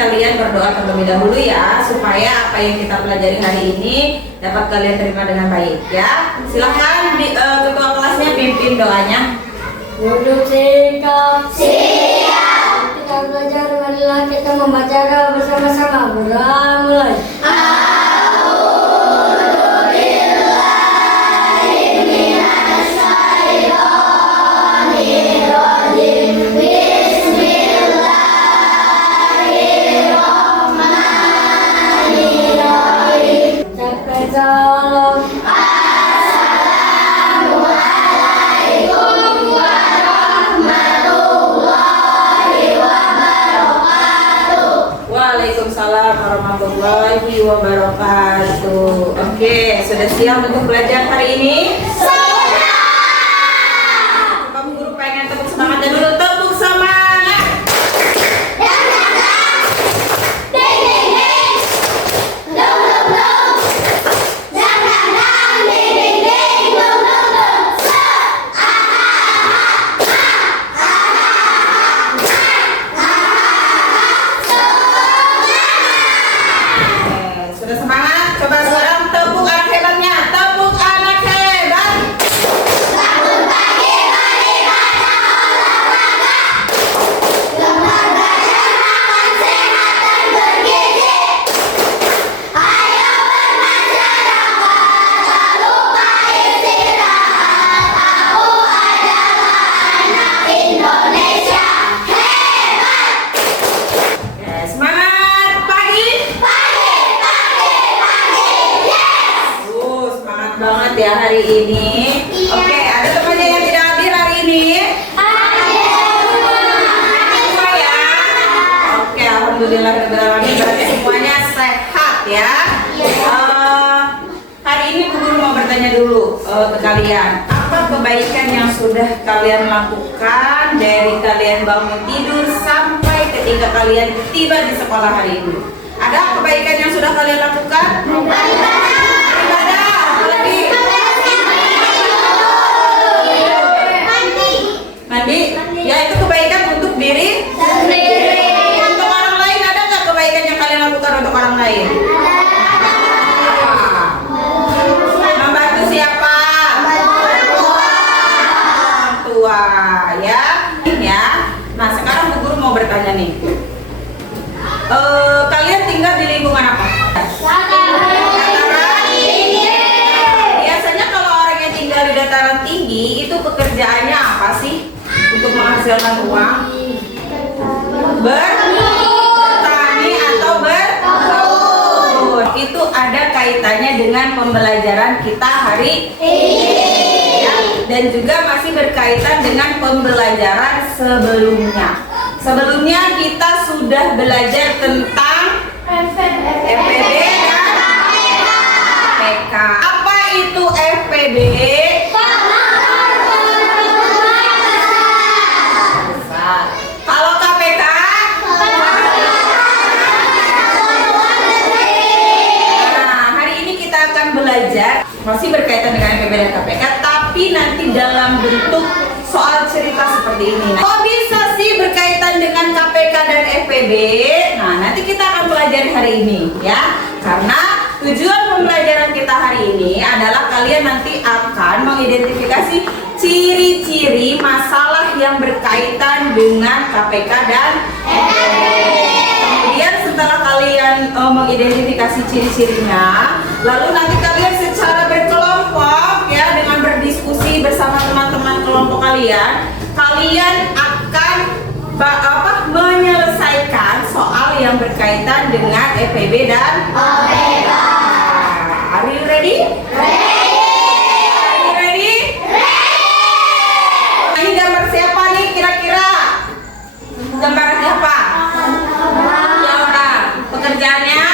kalian berdoa terlebih dahulu ya, supaya apa yang kita pelajari hari ini dapat kalian terima dengan baik ya. Silahkan ketua kelasnya pimpin doanya. Wudhu sikap siap. Kita belajar, marilah kita membaca doa bersama-sama. Mulai. Salam. Assalamualaikum warahmatullahi wabarakatuh. Waalaikumsalam warahmatullahi wabarakatuh. Oke, sudah siap untuk belajar hari ini? Sudah. Kamu guru pengen tepuk semangatnya dulu, tepuk semangat. Sudah semangat? Coba sekarang tepuk anak hebatnya, tepuk anak hebat. Bangun pagi, mari baca olahraga. Gemar belajar, makan sehat dan bergizi. Ayo bermasyarakat, tak lupa istirahat. Aku adalah anak Indonesia hebat. Oke, semangat pagi. Semangat banget ya hari ini. Iya. Oke, ada temannya yang tidak hadir hari ini? Semua ya. Oke, alhamdulillah berarti semuanya sehat ya. Hari ini Bu Guru mau bertanya dulu ke kalian, apa kebaikan yang sudah kalian lakukan dari kalian bangun tidur sampai ketika kalian tiba di sekolah hari ini? Ada kebaikan yang sudah kalian lakukan? Ibadah, apalagi? Mandi? Ya, itu kebaikan untuk diri sendiri. Untuk orang lain ada nggak kebaikan yang kalian lakukan untuk orang lain? Membantu siapa? Orang tua ya. Ya. Nah, sekarang Bu Guru mau bertanya nih. Kalian tinggal di lingkungan apa? Biasanya kalau orang yang tinggal di dataran tinggi itu pekerjaannya apa sih untuk menghasilkan uang? Bertani atau berkebun. Itu ada kaitannya dengan pembelajaran kita hari ini ya. Dan juga masih berkaitan dengan pembelajaran sebelumnya. Sebelumnya kita sudah belajar tentang FPB dan KPK. Apa itu FPB? Kalau KPK? Nah, hari ini kita akan belajar masih berkaitan dengan FPB dan KPK, tapi nanti dalam bentuk soal cerita seperti ini. Kok bisa sih berkaitan dengan KPK dan FPB? Nah, nanti kita akan pelajari hari ini ya. Karena tujuan pembelajaran kita hari ini adalah kalian nanti akan mengidentifikasi ciri-ciri masalah yang berkaitan dengan KPK dan FPB. Kemudian setelah kalian mengidentifikasi ciri-cirinya, lalu nanti kalian secara berkelompok ya, dengan berdiskusi bersama teman-teman kelompok kalian akan menyelesaikan soal yang berkaitan dengan FPB dan KPK. Are you ready? Are you ready? Ini gambar siapa nih kira-kira? Gambar siapa? Ya orang. Pekerjaannya?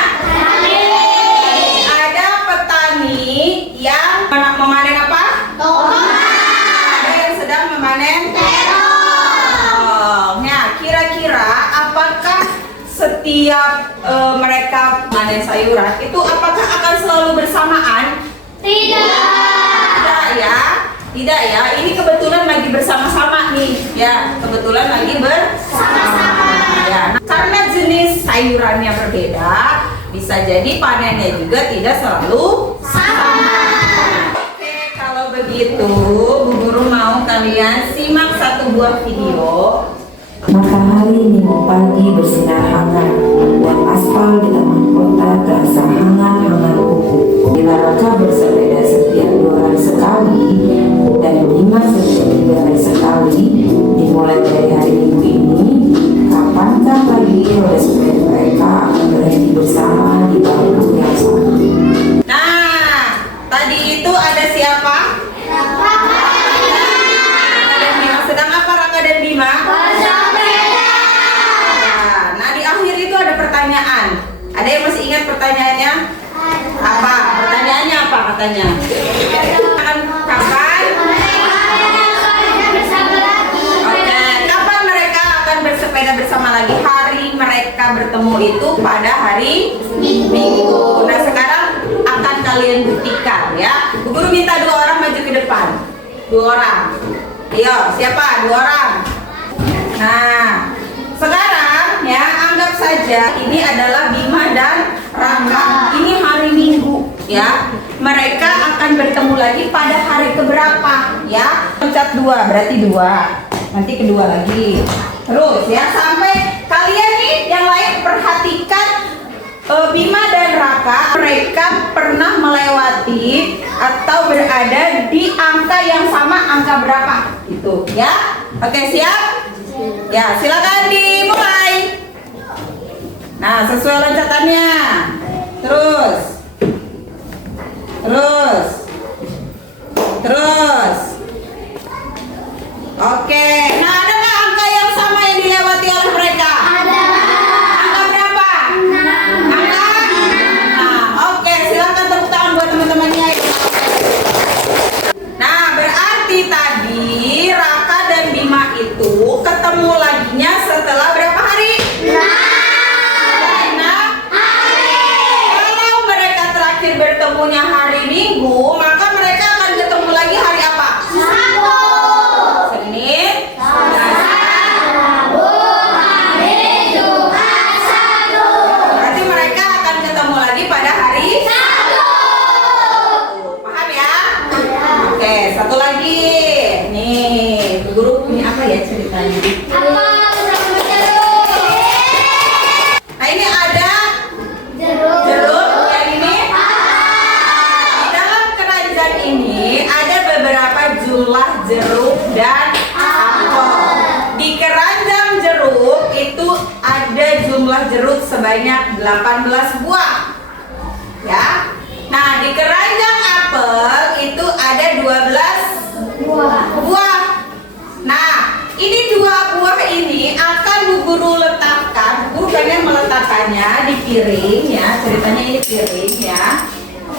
Ada petani yang memanen apa? Ada yang sedang memanen terong. Ya, kira-kira apakah setiap mereka memanen sayuran itu apakah akan selalu bersamaan? Tidak ya. Tidak ya. Ini kebetulan lagi bersama-sama nih. Ya, kebetulan lagi bersama-sama. Ya. Karena jenis sayurannya berbeda, bisa jadi panennya juga tidak selalu sama. Oke, kalau begitu Bu Guru mau kalian simak satu buah video. Matahari minggu pagi bersinar hangat, membuat aspal di taman kota terasa hangat-hangat kuku. Bila Raka bersepeda setiap 2 hari sekali dan Bima setiap 3 hari sekali, dimulai dari hari Minggu ini, kapankah lagi oleh sepeda mereka akan berhenti bersama di bangku yang sama? Nah, tadi itu ada siapa? Raka dan Bima. Sedang apa Raka dan Bima? Nah, di akhir itu ada pertanyaan. Ada yang masih ingat pertanyaannya? Apa? Pertanyaannya apa katanya? Kapan? Oke, kapan mereka akan bersepeda bersama lagi? Hari mereka bertemu itu pada hari Minggu. Nah, sekarang akan kalian buktikan ya. Bu Guru minta 2 orang maju ke depan. 2 orang. Ayo, siapa? 2 orang. Nah, sekarang ya anggap saja ini adalah Bima dan Raka. Ini hari Minggu ya. Mereka akan bertemu lagi pada hari keberapa ya? Pencet 2 berarti 2. Nanti kedua lagi. Terus ya sampai kalian nih yang lain perhatikan Bima dan Raka, mereka pernah melewati atau berada di angka yang sama, angka berapa? Itu ya. Oke, siap? Ya, silakan dimulai. Nah, sesuai loncatannya. Terus. Oke. Nah, ada nggak angka yang sama yang dilewati oleh mereka? Ada. Angka berapa? Angka? Nah, oke. Silakan tepuk tangan buat teman-temannya. Nah, berarti tadi Raka dan Bima itu ketemu laginya setelah berapa hari? 6 hari. Kalau mereka terakhir bertemunya hari Minggu, maka mereka akan ketemu lagi hari apa? Senin, berarti mereka akan ketemu lagi pada hari Paham ya? Oke, satu lagi. Nih, Bu Guru ini apa ya ceritanya? Nah, ini ada jeruk yang ini. Di dalam keranjang ini ada beberapa jumlah jeruk dan apel. Di keranjang jeruk itu ada jumlah jeruk sebanyak 18 buah. Ya. Nah, di keranjang apel itu ada 12 buah. Nah, ini 2 buah ini akan Bu Guru letakkan. Bu Guru pengen meletakkannya di piring ya. Ceritanya ini piring ya.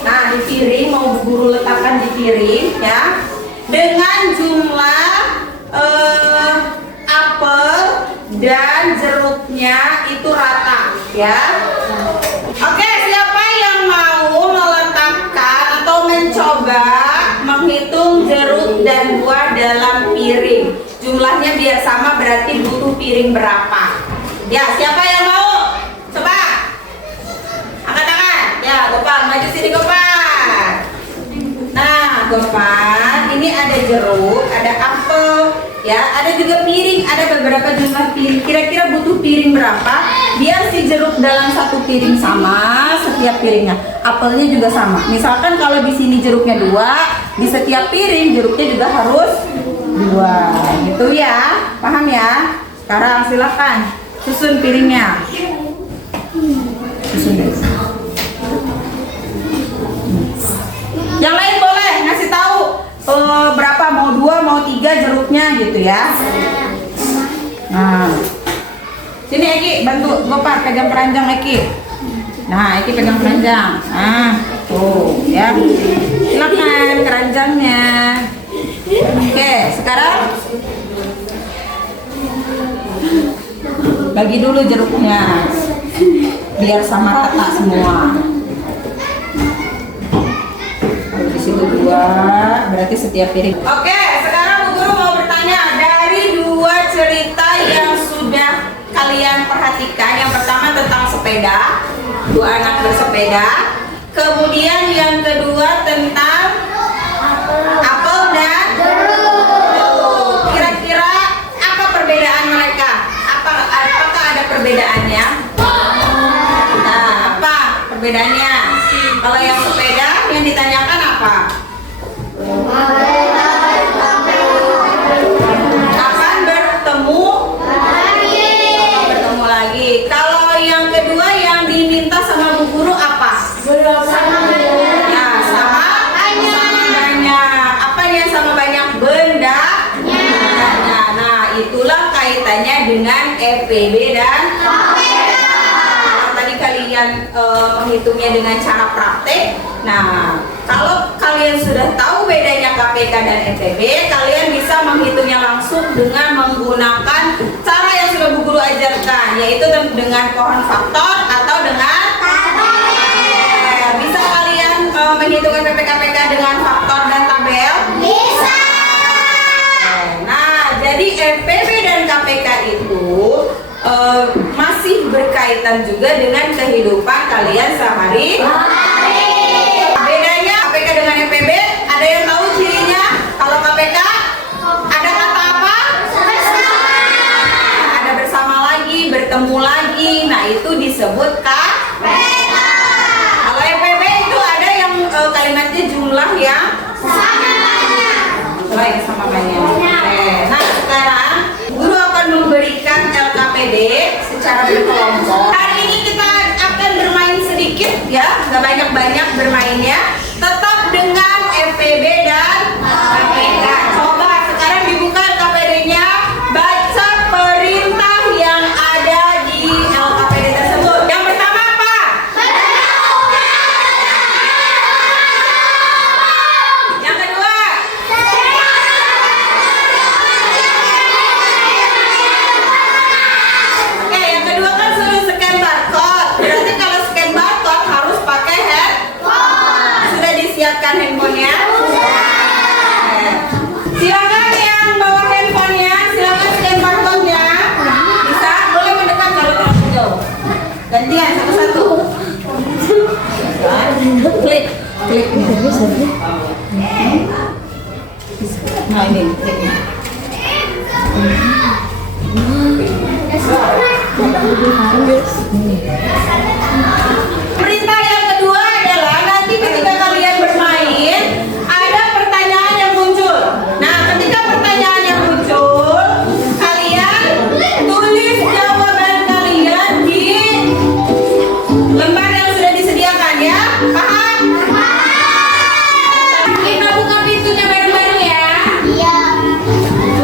Nah, di piring mau Bu Guru letakkan di piring ya. Dengan jumlah apel dan jeruknya itu rata ya. Oke, siapa yang mau meletakkan atau mencoba menghitung jeruk dan buah dalam piring? Jumlahnya biar sama, berarti butuh piring berapa? Ya, siapa yang mau? Coba. Angkat tangan. Ya, Gopal, maju sini Gopal. Nah, Gopal, ini ada jeruk, ada apel, ya, ada juga piring, ada beberapa jumlah piring. Kira-kira butuh piring berapa? Biar si jeruk dalam satu piring sama setiap piringnya. Apelnya juga sama. Misalkan kalau di sini jeruknya 2, di setiap piring jeruknya juga harus 2. Gitu ya. Paham ya? Sekarang silakan susun piringnya. Susun guys. Yang lain boleh ngasih tahu berapa, mau 2, mau 3 jeruknya gitu ya. Nah, sini Eki bantu Gopar pegang keranjang Eki. Nah, Eki pegang keranjang. Nah, tuh ya. Silakan keranjangnya. Oke, sekarang bagi dulu jeruknya biar sama rata semua. Di situ 2, berarti setiap piring. Oke, sekarang Bu Guru mau bertanya dari 2 cerita yang sudah kalian perhatikan. Yang pertama tentang bersepeda. Dua anak bersepeda. Kemudian yang kedua tentang apel dan jeruk. Kira-kira apa perbedaan mereka? Apakah ada perbedaannya? Nah, apa perbedaannya? Kalau yang sepeda yang ditanyakan apa? Akan bertemu lagi. Kalau yang kedua yang diminta sama Bu Guru apa? Ya, sama banyak. Apa yang sama banyak? Bendanya. Nah, itulah kaitannya dengan EPB dan KPK. Tadi kalian menghitungnya dengan cara praktek. Nah, kalau kalian sudah tahu bedanya KPK dan EPB, kalian bisa menghitungnya langsung dengan menggunakan cara yang sudah Bu Guru ajarkan, yaitu dengan pohon faktor atau dengan bisa kalian menghitung EPB KPK dengan faktor dan tabel? Bisa. Nah, jadi EPB dan KPK itu masih berkaitan juga dengan kehidupan kalian sehari-hari. Bedanya KPK dengan EPB, ada yang tahu cirinya? Kalau KPK ada kata apa? Ada bersama lagi, bertemu lagi. Nah, itu disebut KPK. Kalau EPB itu ada yang kalimatnya jumlah yang sama banyak. Nah, sekarang Guru akan memberikan LKPD secara berkelompok. Hari ini kita akan bermain sedikit ya, nggak banyak-banyak bermainnya. Tetap dengan EPB dan KPK. Coba sekarang dibuka LKPD-nya, baca perintah yang ada di LKPD tersebut. Yang pertama apa? Yang kedua? Oke, yang kedua kan suruh scan barcode. Berarti kalau scan barcode harus pakai handphone. Sudah disiapkan handphonenya? Silakan yang bawa handphonenya, silakan scan barcode-nya. Bisa, boleh mendekat kalau terlalu jauh. Gantian satu-satu. Klik, klik. Nah ini, kliknya. Perintah yang kedua adalah nanti ketika kalian bermain ada pertanyaan yang muncul. Nah, ketika pertanyaan yang muncul, kalian tulis jawaban kalian di lembar yang sudah disediakan ya. Paham? Kita buka pintunya bareng-bareng ya. Iya.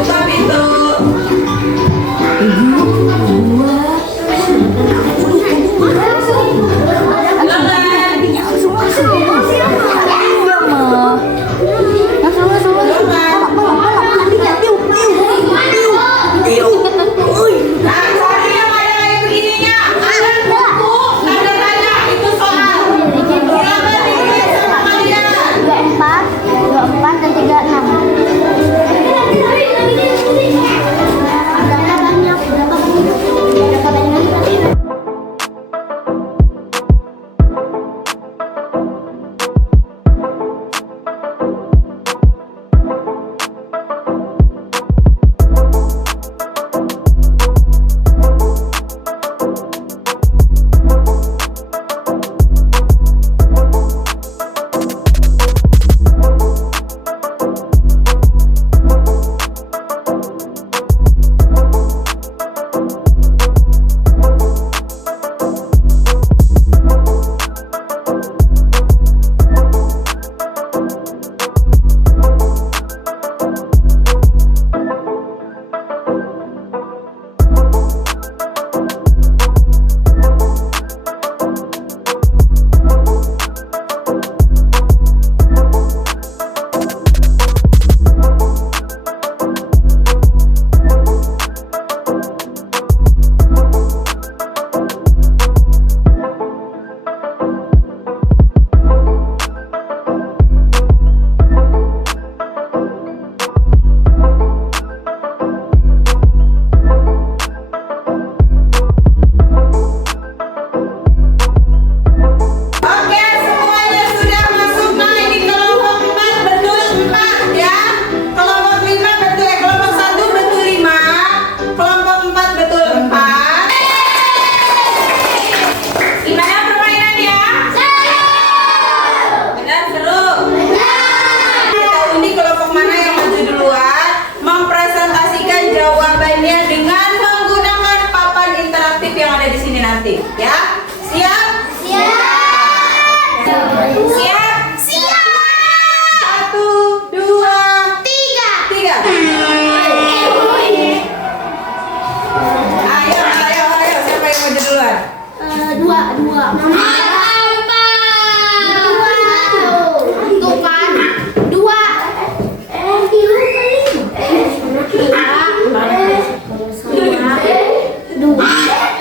Buka pintu. Terus nanti. Ya, siap? Siap. Siap. 1, 2, 3. Ayo, siapa yang mau duluan? Dua.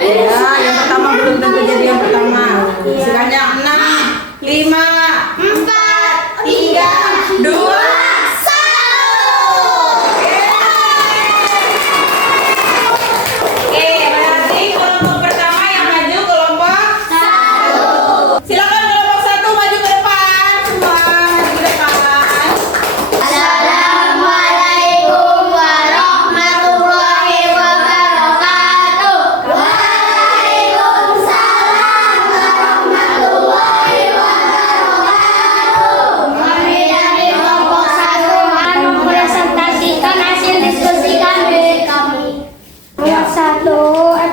Ya, yang pertama belum tentu jadi yang pertama. Sisanya 6, 5, 4, 3, 2, 1. Oke, berarti kelompok pertama yang maju kelompok 1. Silakan kelompok 1 maju ke depan. Semua maju ke depan. Assalamualaikum warahmatullahi wabarakatuh. Waalaikumsalam warahmatullahi wabarakatuh. Kami dari kelompok 1 akan mempresentasikan hasil diskusi kami. Kelompok 1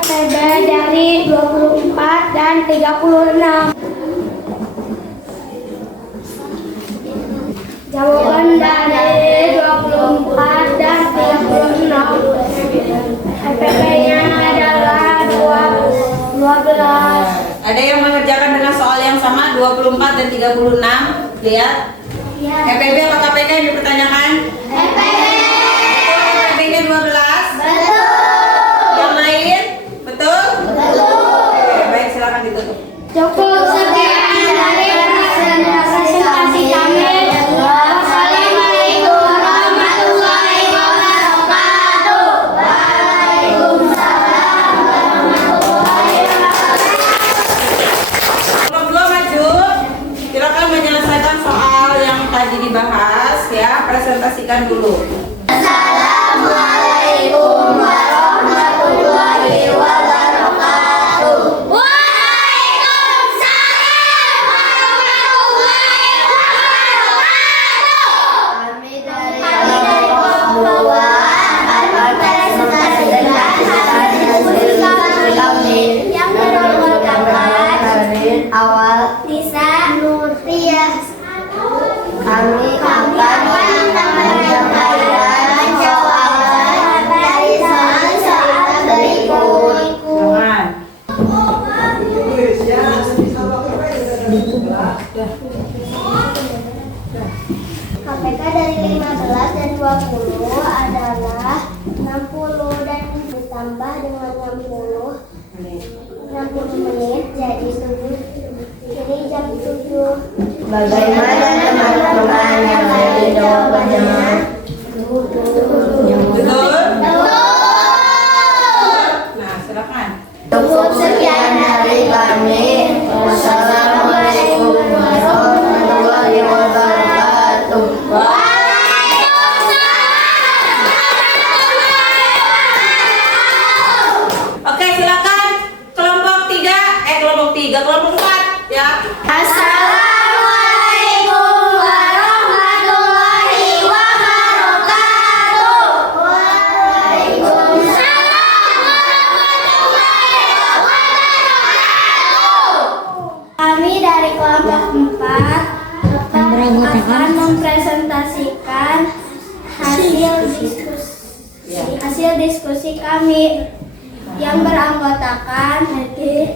FPB dari 24 dan 36. Jawaban dari 24 dan 36. FPP-nya adalah 12. Ada yang mengerjakan dengan soal yang sama 24 dan 36? Lihat. FPB apa KPK yang dipertanyakan? FPB-nya 12? Betul. Yang lain? Betul? Oke, baik, silakan ditutup. Cukup sekian dari presentasi kami. Wassalamualaikum warahmatullahi wabarakatuh. Waalaikumsalam warahmatullahi wabarakatuh. Kelompok 2 maju. Silakan menyelesaikan soal yang tadi dibahas ya. Presentasikan dulu. Assalamualaikum warahmatullahi wabarakatuh. Waalaikumsalam warahmatullahi wabarakatuh. Kami dari kelompok 2 akan mempresentasikan hasil diskusi kami yang beranggotakan awal Nisa, Nur, Ria. Kami akan menyampaikan jawaban dari soal-soal berikut. Jangan. KPK dari 15 dan 20 adalah 60 dan ditambah dengan 60 menit jadi 7. Jadi jam 7. Bagaimana teman-teman yang ada jawabannya? Betul? Nah, silakan. Cukup sekian dari kami. Wassalamualaikum warahmatullahi wabarakatuh. Oke, silakan kelompok 3, kelompok 4 ya. Assalamualaikum warahmatullahi wabarakatuh. Waalaikumsalam warahmatullahi wabarakatuh. Kami dari kelompok 4 akan mempresentasikan hasil diskusi kami yang beranggotakan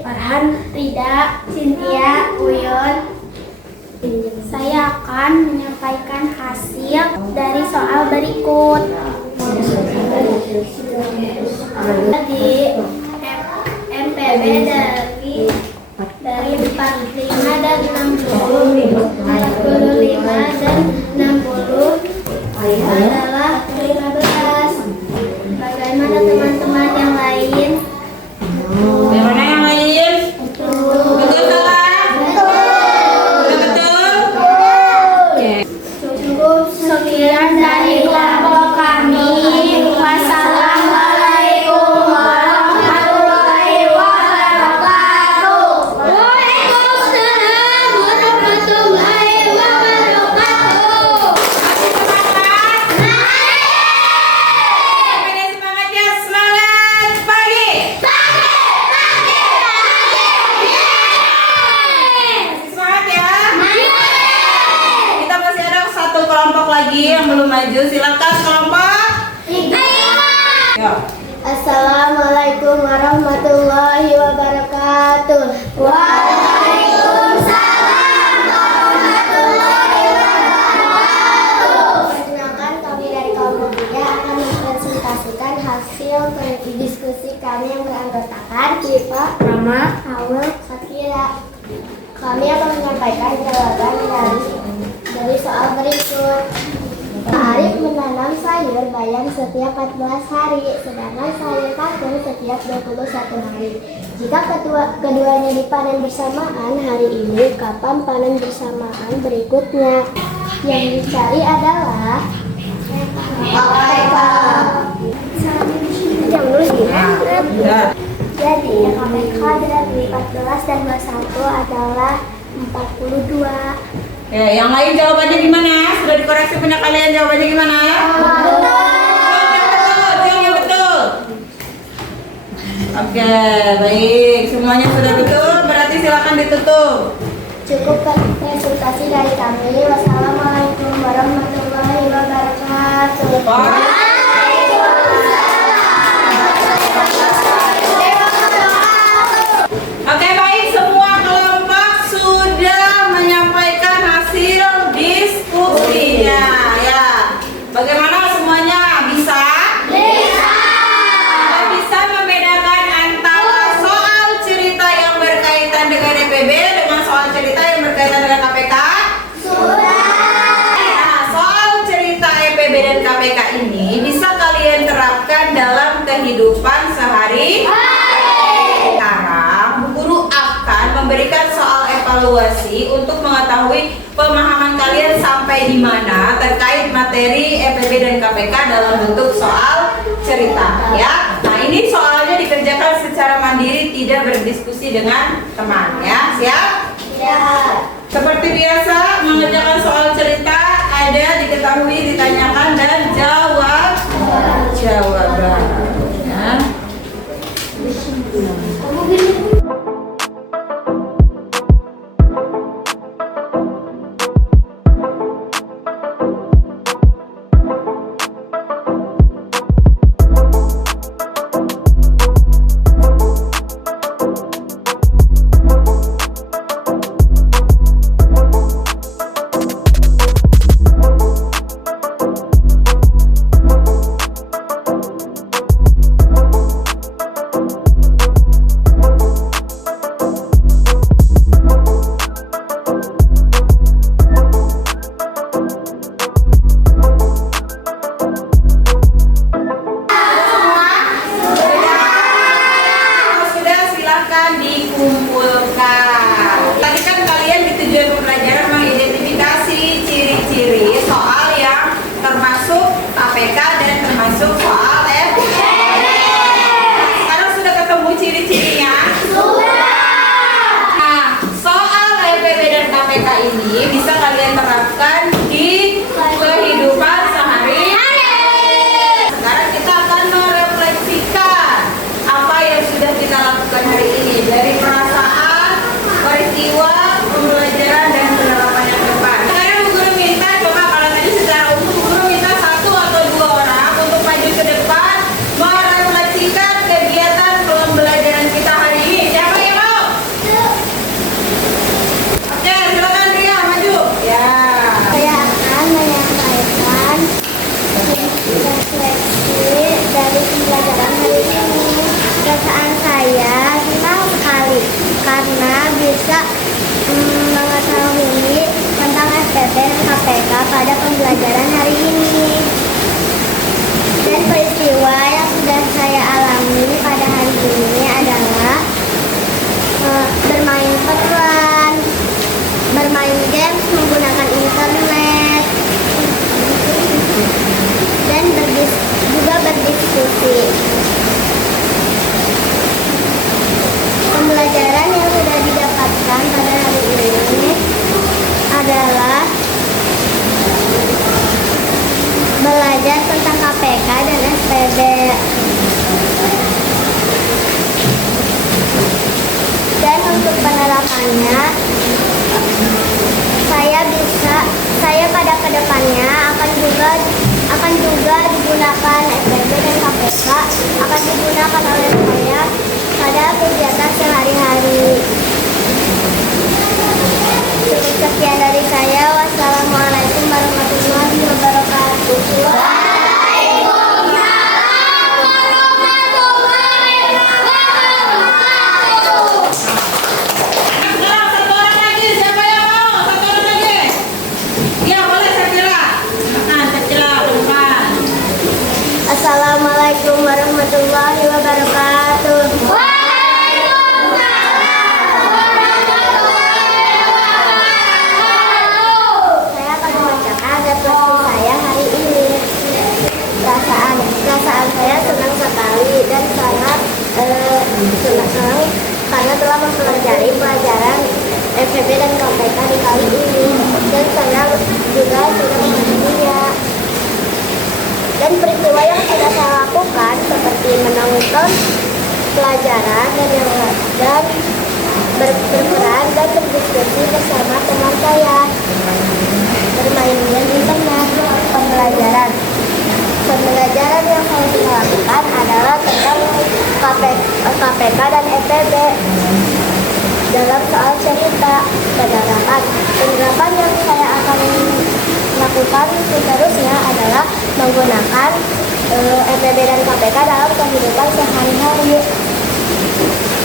Farhan, Rida, Cynthia, Uyun. Saya akan menyampaikan hasil dari soal berikut. Di MPB dari 45 dan 60, 45 dan 60 adalah 15. Bagaimana teman-teman yang lain? Bagaimana yang lain? Betul salah? Betul? Oke. Cukup sekian dari kelompok kami. Wassalamualaikum warahmatullahi wabarakatuh. menyatakan Siva, Rama, Aul, Sakira. Kami akan menyampaikan jawaban dari soal berikut. Pak Arif menanam sayur bayam setiap 14 hari, sedangkan sayur kangkung setiap 21 hari. Jika keduanya dipanen bersamaan hari ini, kapan panen bersamaan berikutnya? Yang dicari adalah jam dulu sih. Jadi KPK dari 14 dan 21 adalah 42. Ya, yang lain jawabannya gimana? Sudah dikoreksi punya kalian jawabannya gimana? Betul. Oke, baik. Semuanya sudah betul, berarti silakan ditutup. Cukup presentasi dari kami. Wassalamualaikum warahmatullahi wabarakatuh. Oke, baik, semua kelompok sudah menyampaikan hasil diskusinya. Ya, bagaimana semuanya? Bisa? Bisa membedakan antara soal cerita yang berkaitan dengan EPB dengan soal cerita yang berkaitan dengan KPK? Nah, soal cerita EPB dan KPK ini bisa kalian terapkan dalam kehidupan sehari-hari. Sekarang, guru akan memberikan soal evaluasi untuk mengetahui pemahaman kalian sampai di mana terkait materi EPB dan KPK dalam bentuk soal cerita, ya. Nah, ini soalnya dikerjakan secara mandiri, tidak berdiskusi dengan teman, ya. Siap? Ya. Seperti biasa, mengerjakan soal cerita ada diketahui, ditanyakan dan jawaban. Ya. Dikumpulkan. Tadi kan kalian di tujuan pembelajaran mengidentifikasi ciri-ciri soal yang termasuk KPK dan termasuk soal EPB. Sekarang sudah ketemu ciri-cirinya? Nah, soal EPB dan KPK ini bisa kalian terapkan di kehidupan sehari-hari. Sekarang kita akan merefleksikan apa yang sudah kita lakukan hari ini dari perasaan, peristiwa, pembelajaran dan penerapan yang depan. Sekarang Bu Guru minta, coba kalau tadi secara umum Bu Guru minta 1 atau 2 orang untuk maju ke depan merefleksikan kegiatan pembelajaran kita hari ini. Siapa yang mau? Oke, silakan Ria maju. Ya. Saya akan menyampaikan refleksi dari pembelajaran hari ini. Perasaan saya senang sekali karena bisa mengetahui tentang SPP dan KPK pada pembelajaran hari ini. Dan peristiwa yang sudah saya alami pada hari ini adalah bermain peran, bermain games menggunakan internet, dan juga berdiskusi. Pembelajaran yang sudah didapatkan pada hari ini adalah belajar tentang KPK dan SPB. Dan untuk penerapannya, saya pada kedepannya akan juga digunakan SPB dan KPK akan digunakan oleh saya pada kegiatan sehari-hari. Cukup sekian dari saya. Wassalamualaikum warahmatullahi wabarakatuh. semuanya telah mempelajari pelajaran FEB dan KPK di kali ini, dan saya juga sudah menontonnya. Dan peristiwa yang sudah saya lakukan seperti menonton pelajaran dan berperan dan berdiskusi bersama teman saya, bermain game di tengah pembelajaran. Pembelajaran yang saya lakukan adalah tentang KPK dan FEB dalam soal cerita penerapan. Penerapan yang saya akan lakukan seterusnya adalah menggunakan FEB dan KPK dalam kehidupan sehari-hari.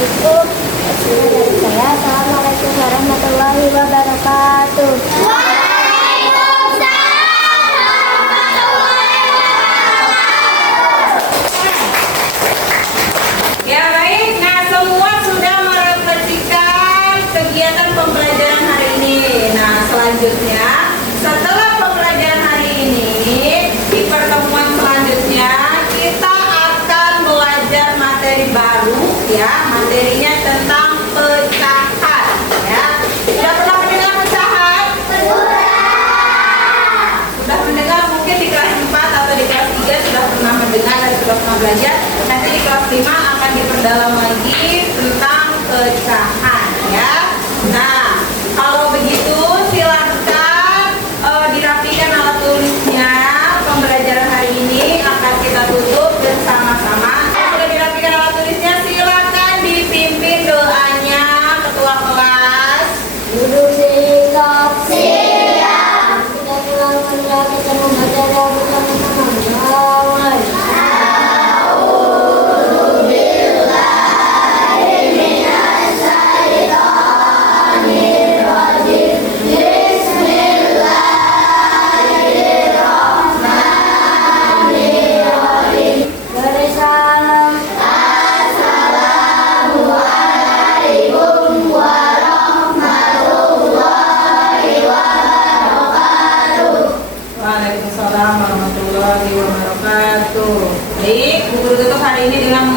Itu sekian dari saya. Assalamualaikum warahmatullahi wabarakatuh. Ya baik, nah semua sudah merefleksikan kegiatan pembelajaran hari ini. Nah selanjutnya, setelah pembelajaran hari ini, di pertemuan selanjutnya kita akan belajar materi baru, ya, materinya tentang pecahan, ya. Sudah pernah mendengar pecahan? Sudah mendengar mungkin di kelas 4 atau di kelas 3 sudah pernah mendengar dan sudah pernah belajar. Nanti di kelas 5 akan diperdalam lagi tentang pecahan, ya. Nah, kalau begitu silakan dirapikan alat tulisnya. Pembelajaran hari ini akan kita tutup bersama-sama. Sudah dirapikan alat tulisnya, silakan dipimpin doanya ketua kelas. Duduk sikap siap. Kita pulang kerja, kita membaca dan bersama-sama melawan. Beri salam. Waalaikumsalam warahmatullahi wabarakatuh. Baik, Bu Guru tutup hari ini dengan